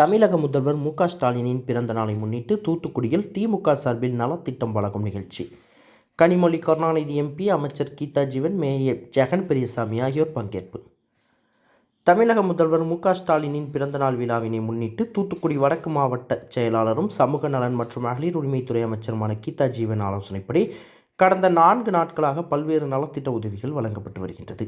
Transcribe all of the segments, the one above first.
தமிழக முதல்வர் மு.க. ஸ்டாலினின் பிறந்த நாளை முன்னிட்டு தூத்துக்குடியில் திமுக சார்பில் நலத்திட்டம் வழங்கும் நிகழ்ச்சி. கனிமொழி, கருணாநிதி எம்பி, அமைச்சர் கீதா ஜீவன், மேயர் ஜெகன் பெரியசாமி ஆகியோர் பங்கேற்பு. தமிழக முதல்வர் மு.க. ஸ்டாலினின் பிறந்தநாள் விழாவினை முன்னிட்டு தூத்துக்குடி வடக்கு மாவட்ட செயலாளரும் சமூக நலன் மற்றும் மகளிர் உரிமைத்துறை அமைச்சருமான கீதா ஜீவன் ஆலோசனைப்படி கடந்த 4 நாட்களாக பல்வேறு நலத்திட்ட உதவிகள் வழங்கப்பட்டு வருகின்றது.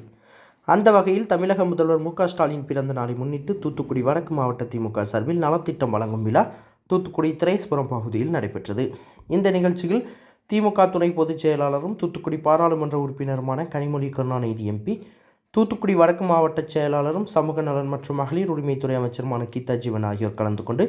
அந்த வகையில் தமிழக முதல்வர் மு.க. ஸ்டாலின் பிறந்த நாளை முன்னிட்டு தூத்துக்குடி வடக்கு மாவட்ட திமுக சார்பில் நலத்திட்டம் வழங்கும் விழா தூத்துக்குடி திரேஸ்புரம் பகுதியில் நடைபெற்றது. இந்த நிகழ்ச்சியில் திமுக துணை பொதுச் செயலாளரும் தூத்துக்குடி பாராளுமன்ற உறுப்பினருமான கனிமொழி, கருணாநிதி எம்பி, தூத்துக்குடி வடக்கு மாவட்ட செயலாளரும் சமூக நலன் மற்றும் மகளிர் உரிமைத்துறை அமைச்சருமான கீதா ஜீவன் ஆகியோர் கலந்து கொண்டு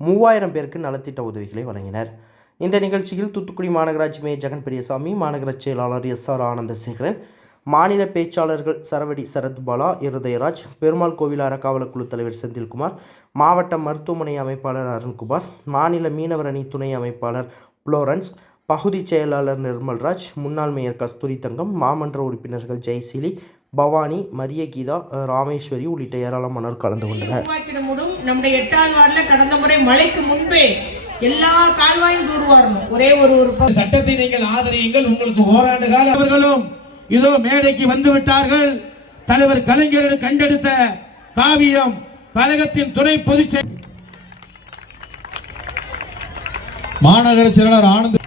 3000 பேருக்கு நலத்திட்ட உதவிகளை வழங்கினர். இந்த நிகழ்ச்சியில் தூத்துக்குடி மாநகராட்சி மேயர் ஜெகன் பெரியசாமி, மாநகர செயலாளர் எஸ்.ஆர். ஆனந்தசேகரன், மாநில பேச்சாளர்கள் சரவடி சரத்பாலா, இருதயராஜ், பெருமாள் கோவில் அறக்காவலர் குழு தலைவர் செந்தில்குமார், மாவட்ட மருத்துவமனை அமைப்பாளர் அருண்குமார், மாநில மீனவர் அணி துணை அமைப்பாளர் புளோரன்ஸ், பகுதி செயலாளர் நிர்மல்ராஜ், முன்னாள் மேயர் கஸ்தூரி தங்கம், மாமன்ற உறுப்பினர்கள் ஜெயசீலி, பவானி, மரிய கீதா, ராமேஸ்வரி உள்ளிட்ட ஏராளமானோர் கலந்து கொண்டனர். நம்முடைய 8வது வார்டில் கடந்த முறை மழைக்கு முன்பே எல்லா கால்வாயும் தூர்வாரணும். ஒரே ஒரு சட்டத்தை நீங்கள் ஆதரியுங்கள். உங்களுக்கு ஓராண்டு கால அவர்களும் இதோ மேடைக்கு வந்து விட்டார்கள். தலைவர் கலைஞர் கண்டெடுத்த காவியம் கழகத்தின் துணை பொதுச் மாநகர செயலாளர் ஆனந்த்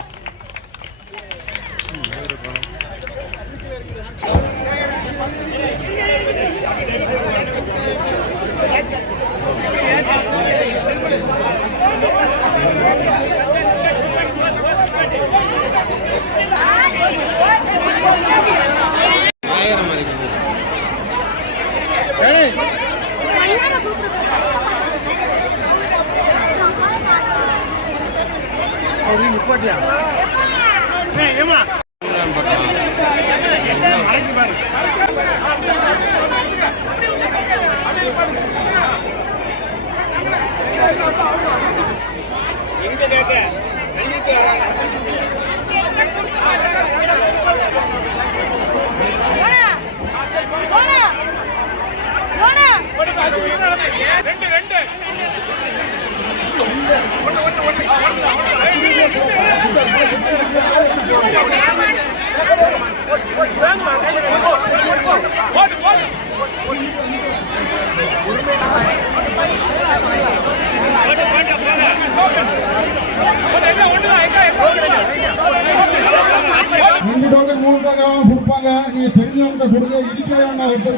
கொடுப்பாங்க. நீங்க தெரிஞ்சவங்க கொடுங்க,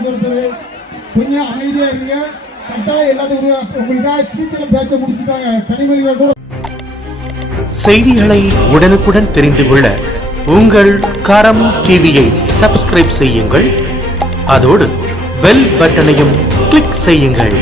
ஒருத்தர் கொஞ்சம் அமைதியா இருங்க. கட்டாயம் எல்லாத்துக்கும் உங்களுக்காக சீக்கிரம் பேச்ச முடிச்சுட்டாங்க. கனிமொழிகள் கூட செய்திகளை உடனுக்குடன் தெரிந்து கொள்ள உங்கள் கரம் டிவியை சப்ஸ்கிரைப் செய்யுங்கள். அதோடு பெல் பட்டனையும் கிளிக் செய்யுங்கள்.